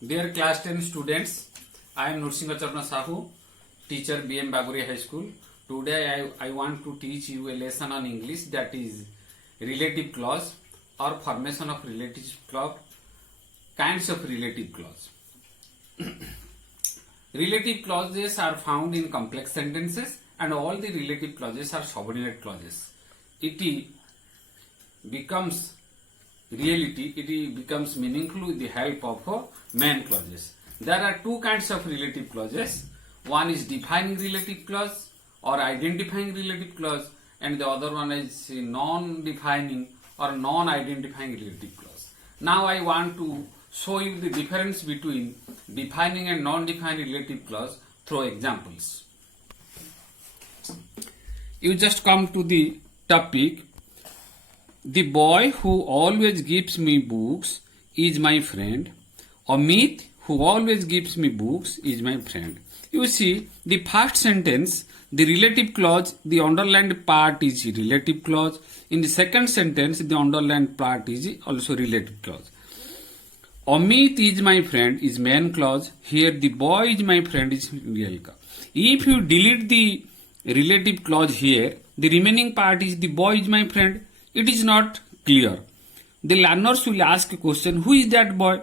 Dear class 10 students, I am Nrsimhacharna Sahu, teacher BM Baguri High School. Today I want to teach you a lesson on English, that is relative clause or formation of relative clause, kinds of relative clause. Relative clauses are found in complex sentences and all the relative clauses are subordinate clauses. It becomes reality, it becomes meaningful with the help of main clauses. There are two kinds of relative clauses. One is defining relative clause or identifying relative clause, and the other one is non-defining or non-identifying relative clause. Now I want to show you the difference between defining and non-defining relative clause through examples. You just come to the topic. The boy who always gives me books is my friend. Amit, who always gives me books, is my friend. You see, the first sentence, the relative clause, the underlined part is relative clause. In the second sentence, the underlined part is also relative clause. Amit is my friend is main clause. Here, the boy is my friend is real clause. If you delete the relative clause here, the remaining part is the boy is my friend. It is not clear. The learners will ask a question, who is that boy?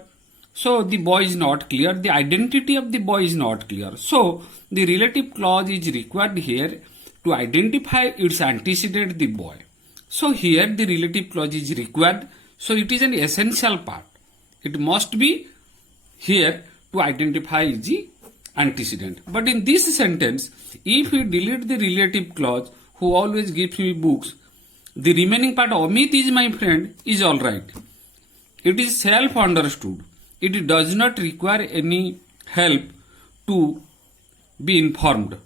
So the boy is not clear. The identity of the boy is not clear. So the relative clause is required here to identify its antecedent, the boy. So here the relative clause is required. So it is an essential part. It must be here to identify the antecedent. But in this sentence, if we delete the relative clause, who always gives me books, the remaining part, Amit is my friend, is alright. It is self-understood. It does not require any help to be informed,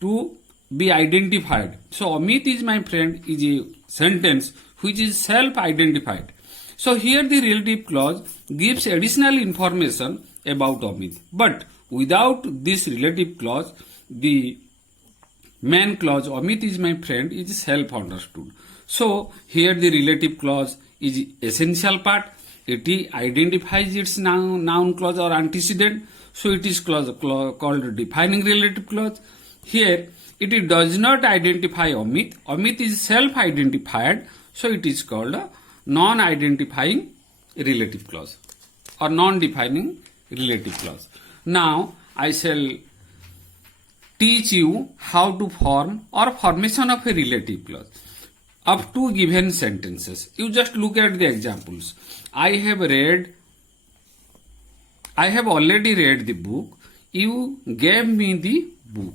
to be identified. So, Amit is my friend is a sentence which is self-identified. So, here the relative clause gives additional information about Amit. But without this relative clause, the main clause, Amit is my friend, is self-understood. So, here the relative clause is essential part. It identifies its noun clause or antecedent. So, it is called defining relative clause. Here, it does not identify Amit. Amit is self-identified. So, it is called a non-identifying relative clause or non-defining relative clause. Now, I shall teach you how to form or formation of a relative clause of two given sentences. You just look at the examples. I have already read the book. You gave me the book.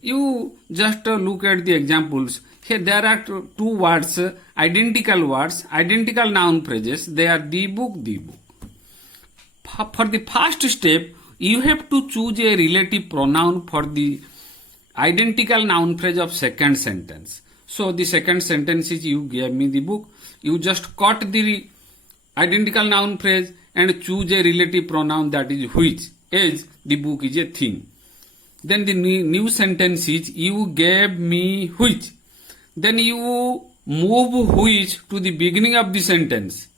You just look at the examples. Here there are two words, identical noun phrases. They are the book, the book. For the first step, you have to choose a relative pronoun for the identical noun phrase of second sentence. So the second sentence is you gave me the book. You just cut the identical noun phrase and choose a relative pronoun, that is which, as the book is a thing. Then the new sentence is you gave me which. Then you move which to the beginning of the sentence.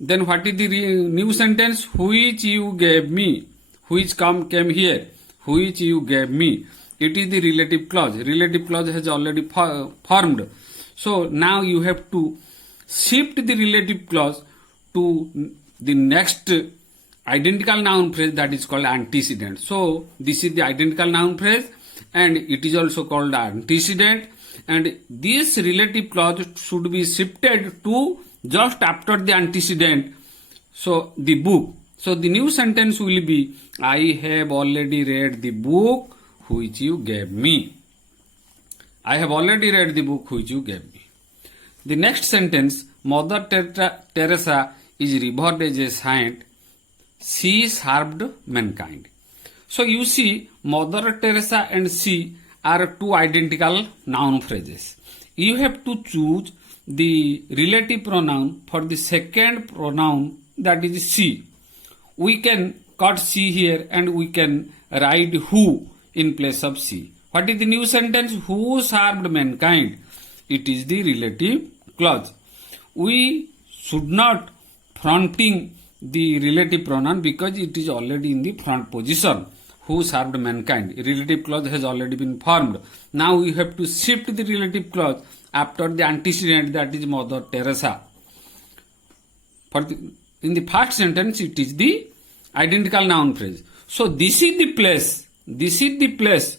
Then what is the new sentence? Which you gave me. Which came here. Which you gave me. It is the relative clause. Relative clause has already formed. So now you have to shift the relative clause to the next identical noun phrase, that is called antecedent. So this is the identical noun phrase and it is also called antecedent, and this relative clause should be shifted to just after the antecedent. So the book. So the new sentence will be I have already read the book which you gave me. I have already read the book which you gave me. The next sentence, Mother Teresa is revered as a saint. She served mankind. So you see, Mother Teresa and she are two identical noun phrases. You have to choose the relative pronoun for the second pronoun, that is she. We can cut she here and we can write who in place of she. What is the new sentence? Who served mankind? It is the relative clause. We should not fronting the relative pronoun because it is already in the front position. Who served mankind? Relative clause has already been formed. Now we have to shift the relative clause after the antecedent, that is Mother Teresa. In the first sentence, it is the identical noun phrase. So this is the place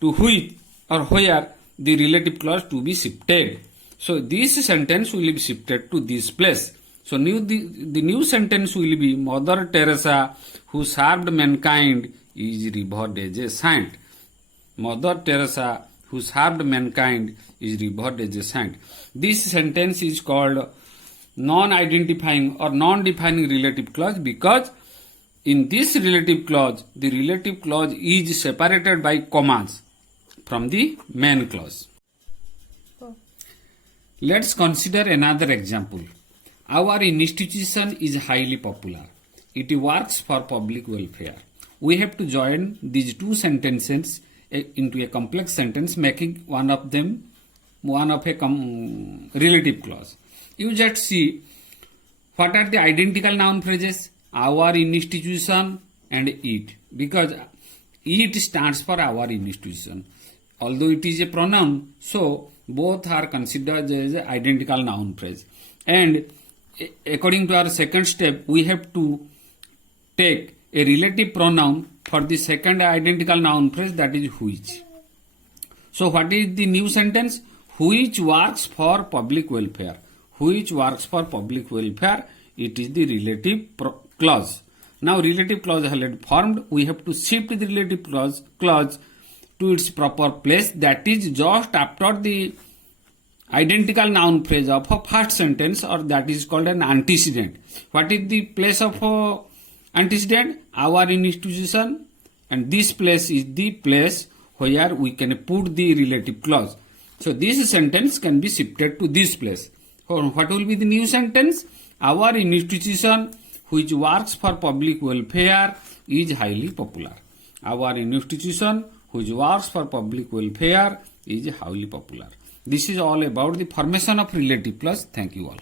to which or where the relative clause to be shifted. So this sentence will be shifted to this place. So the new sentence will be Mother Teresa, who served mankind, is revered as a saint. Mother Teresa, who served mankind, is revered as a saint. This sentence is called non-identifying or non-defining relative clause because in this relative clause, the relative clause is separated by commas from the main clause. Let's consider another example. Our institution is highly popular. It works for public welfare. We have to join these two sentences into a complex sentence, making one of a relative clause. You just see what are the identical noun phrases? Our institution and it, because it stands for our institution. Although it is a pronoun, so both are considered as identical noun phrase. And according to our second step, we have to take a relative pronoun for the second identical noun phrase, that is which. So what is the new sentence? Which works for public welfare. Which works for public welfare, it is the relative clause. Now relative clause has already formed. We have to shift the relative clause to its proper place, that is just after the identical noun phrase of a first sentence, or that is called an antecedent. What is the place of antecedent? Our institution, and this place is the place where we can put the relative clause. So this sentence can be shifted to this place. What will be the new sentence? Our institution, which works for public welfare, is highly popular. Our institution, which works for public welfare, is highly popular. This is all about the formation of relative clause. Thank you all.